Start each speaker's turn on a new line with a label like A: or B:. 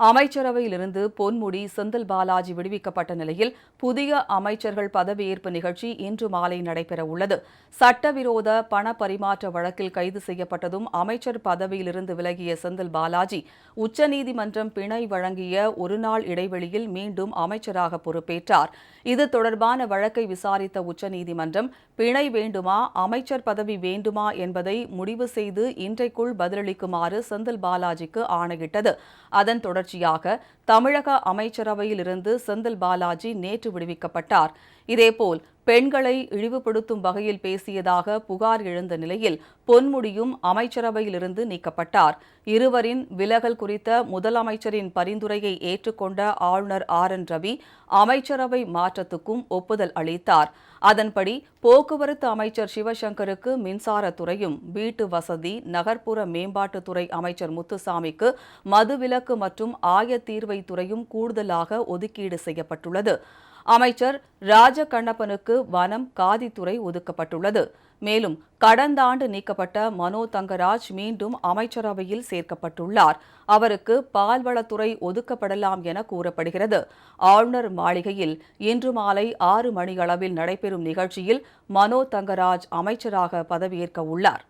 A: அமைச்சரவையிலிருந்து பொன்முடி செந்தில் பாலாஜி விடுவிக்கப்பட்ட நிலையில் புதிய அமைச்சர்கள் பதவியேற்பு நிகழ்ச்சி இன்று மாலை நடைபெறவுள்ளது. சட்டவிரோத பண பரிமாற்ற வழக்கில் கைது செய்யப்பட்டதும் அமைச்சர் பதவியிலிருந்து விலகிய செந்தில் பாலாஜி உச்சநீதிமன்றம் பிணை வழங்கிய ஒருநாள் இடைவெளியில் மீண்டும் அமைச்சராக பொறுப்பேற்றார். இது தொடர்பான வழக்கை விசாரித்த உச்சநீதிமன்றம் பிணை வேண்டுமா? அமைச்சர் பதவி வேண்டுமா? என்பதை முடிவு செய்து இன்றைக்குள் பதிலளிக்குமாறு செந்தில் பாலாஜிக்கு ஆணையிட்டது. அதன் தொடர்ச்சியாக தமிழக அமைச்சரவையில் இருந்து செந்தில் பாலாஜி நேற்று விடுவிக்கப்பட்டார். இதேபோல் பெண்களை இழிவுபடுத்தும் வகையில் பேசியதாக புகார் எழுந்த நிலையில் பொன்முடியும் அமைச்சரவையிலிருந்து நீக்கப்பட்டார். இருவரின் விலகல் குறித்த முதலமைச்சரின் பரிந்துரையை ஏற்றுக்கொண்ட ஆளுநர் ஆர். என். ரவி அமைச்சரவை மாற்றத்துக்கும் ஒப்புதல் அளித்தார். அதன்படி போக்குவரத்து அமைச்சர் சிவசங்கருக்கு மின்சாரத்துறையும் வீட்டு வசதி நகர்ப்புற மேம்பாட்டுத்துறை அமைச்சர் முத்துசாமிக்கு மதுவிலக்கு மற்றும் ஆயத்தீர்வை துறையும் கூடுதலாக ஒதுக்கீடு செய்யப்பட்டுள்ளது. அமைச்சர் ராஜ கண்ணப்பனுக்கு வனம் காதித்துறை ஒதுக்கப்பட்டுள்ளது. மேலும் கடந்த ஆண்டு நீக்கப்பட்ட மனோ தங்கராஜ் மீண்டும் அமைச்சரவையில் சேர்க்கப்பட்டுள்ளார். அவருக்கு பால்வளத்துறை ஒதுக்கப்படலாம் என கூறப்படுகிறது. ஆளுநர் மாளிகையில் இன்று மாலை ஆறு மணியளவில் நடைபெறும் நிகழ்ச்சியில் மனோ தங்கராஜ் அமைச்சராக பதவியேற்க உள்ளார்.